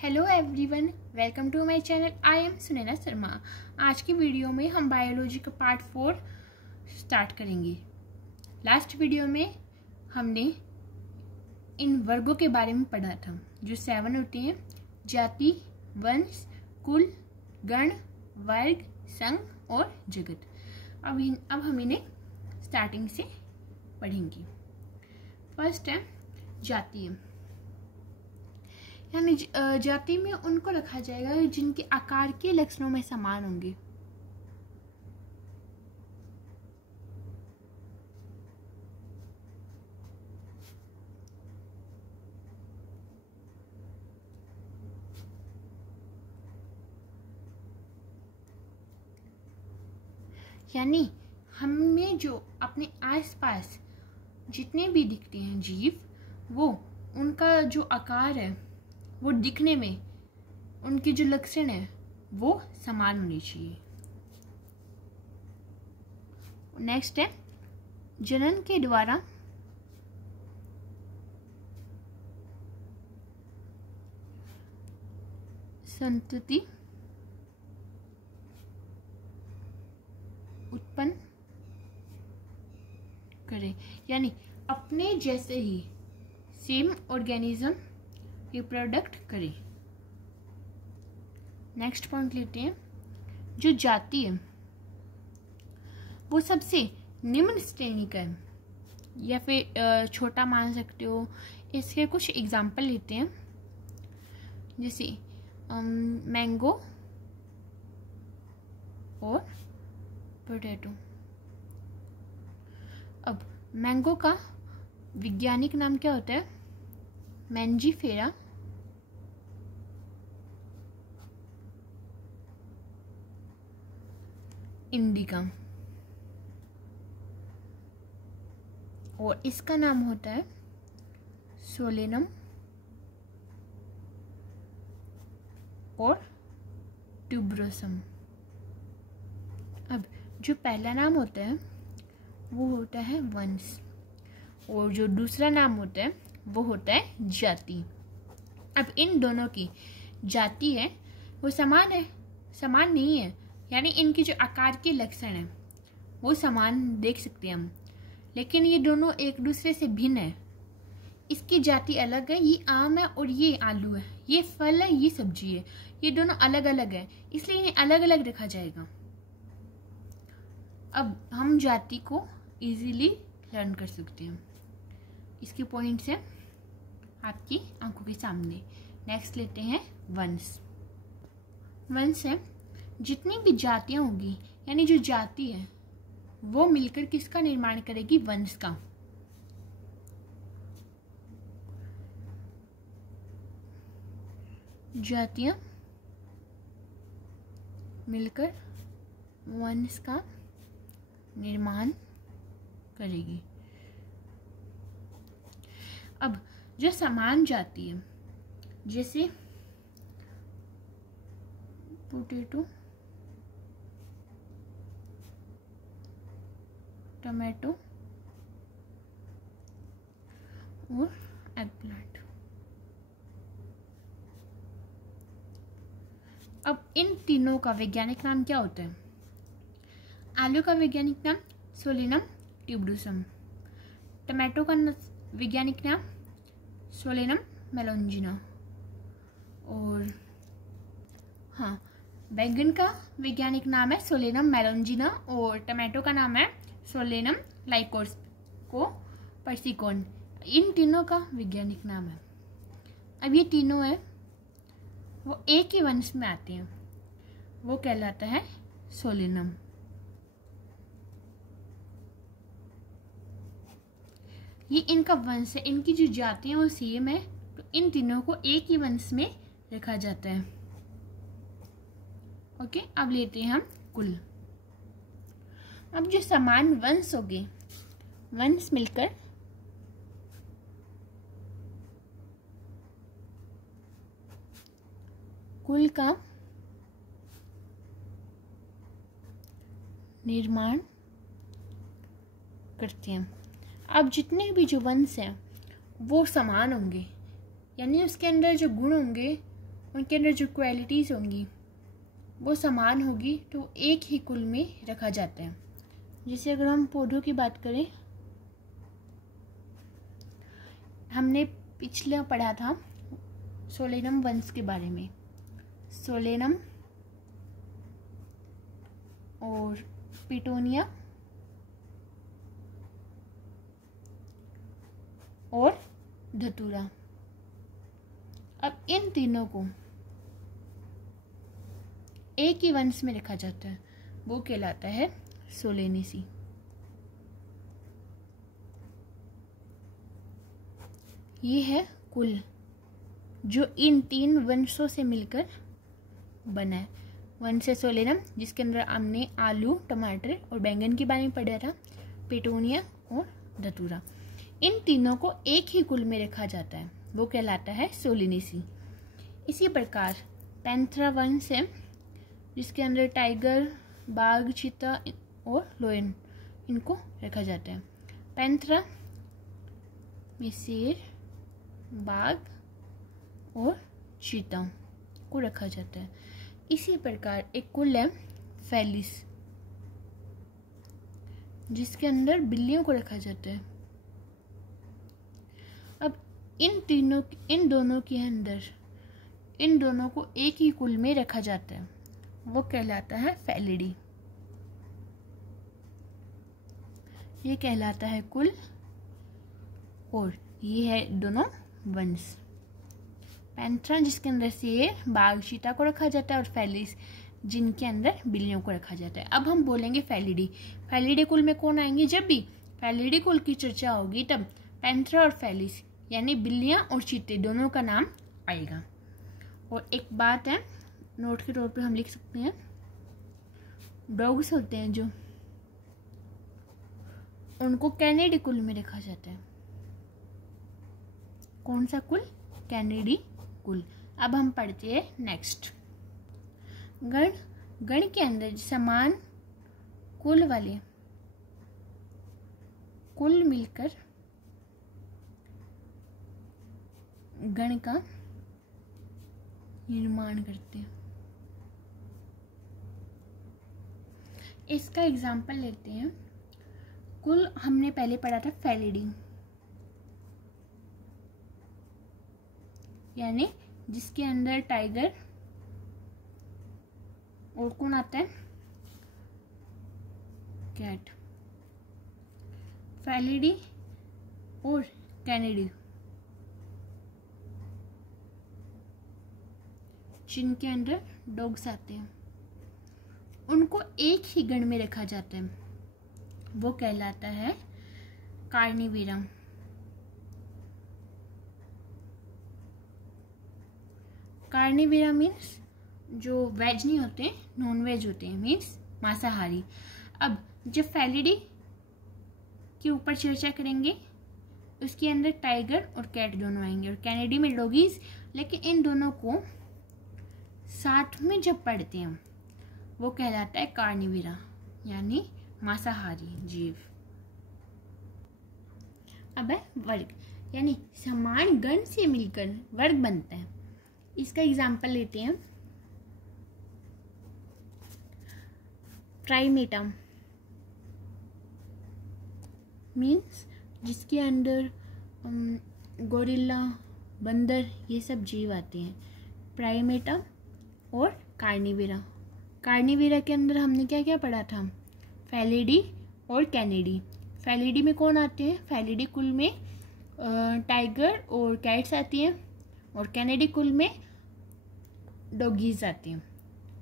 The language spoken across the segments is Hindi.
Hello everyone, welcome to my channel. I am Sunaina Sharma. आज की वीडियो में हम बायोलॉजी का पार्ट 4 स्टार्ट करेंगे। लास्ट वीडियो में हमने इन वर्गों के बारे में पढ़ा था, जो 7 होते हैं: जाति, वंश, कुल, गण, वर्ग, संघ और जगत। अब हम इन्हें स्टार्टिंग से पढ़ेंगे। फर्स्ट है जातीय, यानी जाति में उनको रखा जाएगा जिनके आकार के लक्षणों में समान होंगे। यानी हमें जो अपने आसपास जितने भी दिखते हैं जीव, वो उनका जो आकार है, वो दिखने में उनके जो लक्षण है वो समान होने चाहिए। नेक्स्ट है जनन के द्वारा संतति उत्पन्न करे, यानी अपने जैसे ही सेम ऑर्गेनिज्म रिप्रोडक्ट करें। नेक्स्ट पॉइंट लेते हैं, जो जाति है वो सबसे निम्न श्रेणी का है, या फिर छोटा मान सकते हो। इसके कुछ एग्जाम्पल लेते हैं, जैसे मैंगो और पोटैटो। अब मैंगो का वैज्ञानिक नाम क्या होता है? मैंजीफेरा इंडिका, और इसका नाम होता है सोलेनम और ट्यूबरोसम। अब जो पहला नाम होता है वो होता है वंश, और जो दूसरा नाम होता है वो होता है जाति। अब इन दोनों की जाति है वो समान है, समान नहीं है, यानी इनके जो आकार के लक्षण हैं वो समान देख सकते हैं हम, लेकिन ये दोनों एक दूसरे से भिन्न है। इसकी जाति अलग है, ये आम है और ये आलू है, ये फल है, ये सब्जी है, ये दोनों अलग अलग है, इसलिए इन्हें अलग अलग रखा जाएगा। अब हम जाति को इजीली लर्न कर सकते हैं। इसके पॉइंट्स हैं आपकी आंखों के सामने। नेक्स्ट लेते हैं वंश। वंश है जितनी भी जातियां होंगी, यानी जो जाति है वो मिलकर किसका निर्माण करेगी? वंश का। जातियां मिलकर वंश का निर्माण करेगी। अब जो समान जाति है, जैसे पोटैटो, टमाटो और एगप्लांट। अब इन तीनों का वैज्ञानिक नाम क्या होता है? आलू का वैज्ञानिक नाम सोलेनम ट्यूबरोसम, टमाटो का वैज्ञानिक नाम सोलेनम मेलोंजिना, और बैंगन का वैज्ञानिक नाम है सोलेनम मेलोंजिना, और टमाटो का नाम है सोलेनम लाइकोर्सिको पर्सिकोन। इन तीनों का वैज्ञानिक नाम है। अब ये तीनों है वो एक ही वंश में आते हैं, वो कहलाता है सोलेनम। ये इनका वंश है, इनकी जो जाति है वो सेम है, तो इन तीनों को एक ही वंश में रखा जाता है। ओके, अब लेते हैं हम कुल। अब जो समान वंश हो गए, वंश मिलकर कुल का निर्माण करते हैं। अब जितने भी जो वंश हैं वो समान होंगे, यानी उसके अंदर जो गुण होंगे उनके अंदर जो क्वालिटीज़ होंगी वो समान होगी तो एक ही कुल में रखा जाता है। जैसे अगर हम पौधों की बात करें, हमने पिछले पढ़ा था सोलेनम वंश के बारे में। सोलेनम और पिटोनिया और धतूरा। अब इन तीनों को एक ही वंश में रखा जाता है, वो कहलाता है सोलेनेसी। ये है कुल जो इन 3 वंशों से मिलकर बना है। वंश है सोलेनम, जिसके अंदर हमने आलू, टमाटर और बैंगन के बारे में पढ़ा था, पिटोनिया और धतूरा। इन तीनों को एक ही कुल में रखा जाता है, वो कहलाता है सोलेनेसी। इसी प्रकार पैंथेरा वंश है, जिसके अंदर टाइगर, बाघ, चीता और लायन इनको रखा जाता है। पैंथेरा में शेर, बाघ और चीता को रखा जाता है। इसी प्रकार एक कुल है फेलिस, जिसके अंदर बिल्लियों को रखा जाता है। अब इन दोनों के अंदर इन दोनों को एक ही कुल में रखा जाता है, वो कहलाता है फेलिडी। ये कहलाता है कुल और ये है दोनों वंश। पैंथेरा जिसके अंदर शेर, बाघ, चीता को रखा जाता है और फेलिस जिनके अंदर बिल्लियों को रखा जाता है। अब हम बोलेंगे फेलिडी। फेलिडी कुल में कौन आएंगे? जब भी फेलिडी कुल की चर्चा होगी तब पैंथेरा और फेलिस यानी बिल्लियां और चीते दोनों का नाम आएगा। और एक बात है, नोट के तौर पे हम लिख सकते हैं, डॉग्स होते हैं जो, उनको कैनिडी कुल में रखा जाता है। कौन सा कुल? कैनिडी कुल। अब हम पढ़ते हैं नेक्स्ट। गण के अंदर समान कुल वाले कुल मिलकर गण का निर्माण करते हैं। इसका एग्जाम्पल लेते हैं। कुल हमने पहले पढ़ा था फेलिडी, यानी जिसके अंदर टाइगर और कौन आता है? कैट। फेलिडी और कैनिडी जिनके अंदर डॉग्स आते हैं, उनको एक ही गण में रखा जाता है, वो कहलाता है कार्निवीरा। कार्निवीरा मीन्स जो वेज नहीं होते, नॉन वेज होते हैं, मीन्स मांसाहारी। अब जब फेलिडी के ऊपर चर्चा करेंगे उसके अंदर टाइगर और कैट दोनों आएंगे और कैनिडी में डॉगीज, लेकिन इन दोनों को साथ में जब पढ़ते हैं वो कहलाता है कार्निवीरा यानी मांसाहारी जीव। अब है वर्ग, यानी समान गण से मिलकर वर्ग बनता है। इसका एग्जाम्पल लेते हैं। प्राइमेटा मीन्स जिसके अंदर गोरिल्ला, बंदर ये सब जीव आते हैं। प्राइमेटा और कार्निवीरा। कार्निवीरा के अंदर हमने क्या क्या पढ़ा था? फेलिडी और कैनिडी। फेलिडी में कौन आते हैं? फेलिडी कुल में टाइगर और कैट्स आती हैं और कैनिडी कुल में डॉगीज आते हैं।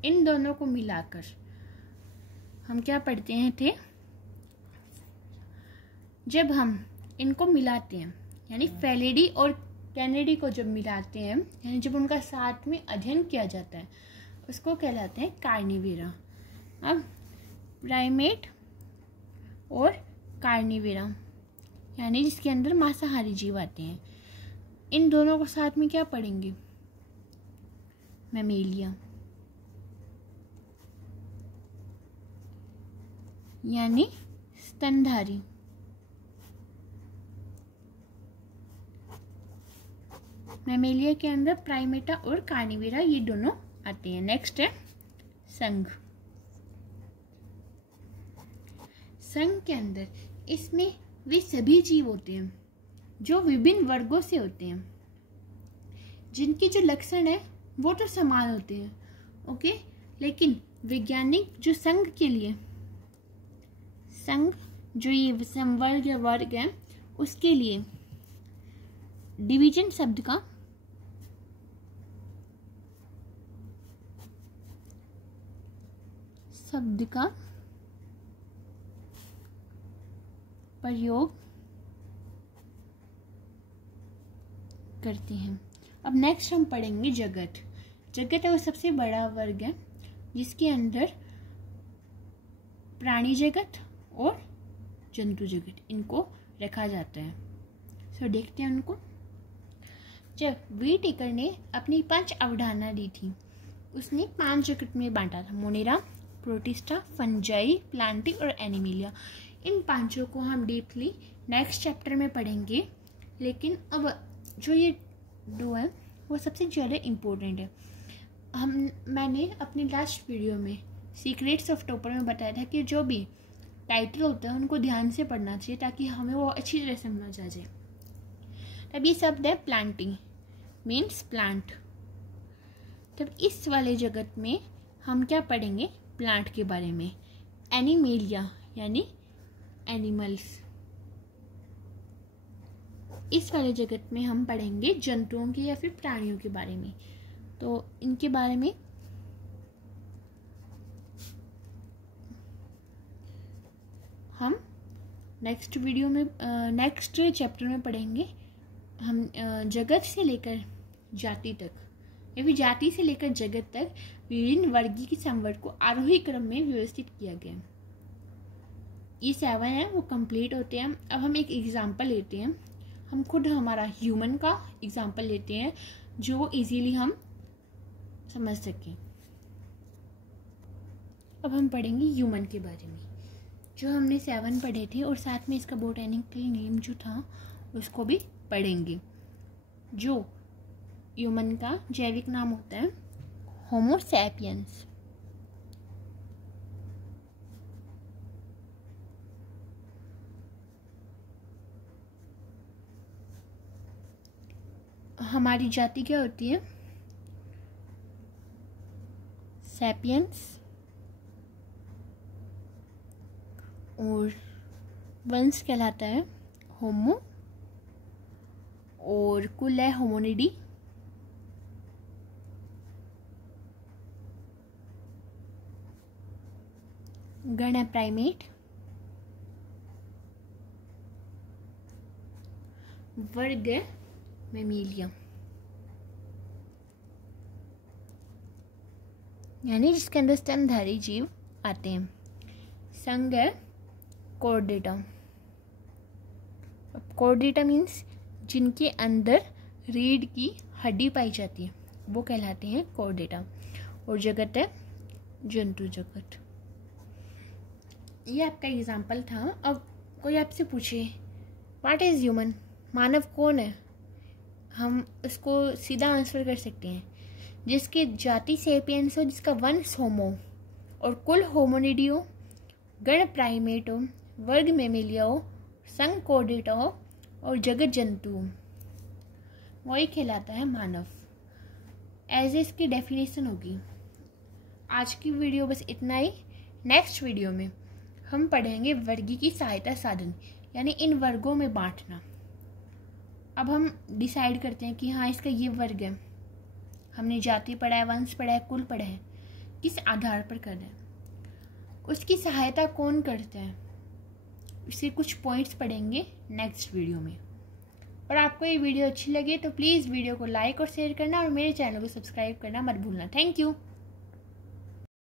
इन दोनों को मिलाकर हम क्या पढ़ते हैं थे? जब हम इनको मिलाते हैं यानी फेलिडी और कैनिडी को जब मिलाते हैं, यानी जब उनका साथ में अध्ययन किया जाता है, उसको कहलाते हैं कार्निवीरा। अब प्राइमेट और कार्निवीरा यानी जिसके अंदर मांसाहारी जीव आते हैं, इन दोनों को साथ में क्या पढ़ेंगे? मैमेलिया यानी स्तनधारी। मैमेलिया के अंदर प्राइमेटा और कार्निवेरा ये दोनों आते हैं। नेक्स्ट है संघ। संघ के अंदर इसमें वे सभी जीव होते हैं जो विभिन्न वर्गों से होते हैं, जिनके जो लक्षण है वो तो समान होते हैं, ओके। लेकिन वैज्ञानिक जो संघ के लिए, संघ जो ये संवर्ग या वर्ग है उसके लिए डिवीजन शब्द का प्रयोग करते हैं। अब नेक्स्ट हम पढ़ेंगे जगत। जगत है वो सबसे बड़ा वर्ग है जिसके अंदर प्राणी जगत और जंतु जगत इनको रखा जाता है। सो देखते हैं उनको। जब व्हिटेकर ने अपनी 5 अवधारणा दी थी, उसने 5 जगत में बांटा था, मोनेरा, प्रोटिस्टा, फंजाई, प्लांटी और एनिमिलिया। इन 5 को हम डीपली नेक्स्ट चैप्टर में पढ़ेंगे, लेकिन अब जो ये 2 है वो सबसे ज़्यादा इम्पोर्टेंट है। मैंने अपनी लास्ट वीडियो में सीक्रेट्स ऑफ टॉपर में बताया था कि जो भी टाइटल होता है उनको ध्यान से पढ़ना चाहिए ताकि हमें वो अच्छी तरह समझ आ जाए। तब ये शब्द है प्लांटिंग, मीन्स प्लांट। तब इस वाले जगत में हम क्या पढ़ेंगे? प्लांट के बारे में। एनिमेलिया यानी एनिमल्स। इस वाले जगत में हम पढ़ेंगे जंतुओं के या फिर प्राणियों के बारे में। तो इनके बारे में हम नेक्स्ट वीडियो में नेक्स्ट चैप्टर में पढ़ेंगे। हम जगत से लेकर जाति तक या फिर जाति से लेकर जगत तक विभिन्न वर्गीय संवर्ग को आरोही क्रम में व्यवस्थित किया गया। ये 7 है वो कंप्लीट होते हैं। अब हम एक एग्जाम्पल लेते हैं। हम खुद हमारा ह्यूमन का एग्जाम्पल लेते हैं जो इजीली हम समझ सकें। अब हम पढ़ेंगे ह्यूमन के बारे में, जो हमने 7 पढ़े थे, और साथ में इसका बोटेनिकल नेम जो था उसको भी पढ़ेंगे। जो ह्यूमन का जैविक नाम होता है होमो सैपियंस। हमारी जाति क्या होती है? सैपियंस। और वंश कहलाता है होमो, और कुल है होमोनिडी। गण है प्राइमेट। वर्ग है मैमेलिया, यानी जिसके अंदर स्तनधारी जीव आते हैं। संघ है कॉर्डेटा। कॉर्डेटा मीन्स जिनके अंदर रीढ़ की हड्डी पाई जाती है वो कहलाते हैं कॉर्डेटा। और जगत है जंतु जगत। ये आपका एग्जाम्पल था। अब कोई आपसे पूछे व्हाट इज़ ह्यूमन, मानव कौन है, हम उसको सीधा आंसर कर सकते हैं जिसकी जाति सेपियंस हो, जिसका वंश होमो और कुल होमोनिडी हो, गण प्राइमेट हो, वर्ग मैमेलिया हो, संघ कॉर्डेटा हो और जगत जंतु हो, वही कहलाता है मानव। एज इसकी डेफिनेशन होगी। आज की वीडियो बस इतना ही। नेक्स्ट वीडियो में हम पढ़ेंगे वर्गीय की सहायता साधन, यानी इन वर्गों में बांटना। अब हम डिसाइड करते हैं कि हाँ इसका ये वर्ग है। हमने जाति पढ़ा है, वंश पढ़ा है, कुल पढ़ा है, किस आधार पर कर रहे हैं, उसकी सहायता कौन करता है, इससे कुछ पॉइंट्स पढ़ेंगे नेक्स्ट वीडियो में। और आपको ये वीडियो अच्छी लगे तो प्लीज़ वीडियो को लाइक और शेयर करना और मेरे चैनल को सब्सक्राइब करना मत भूलना। Thank you.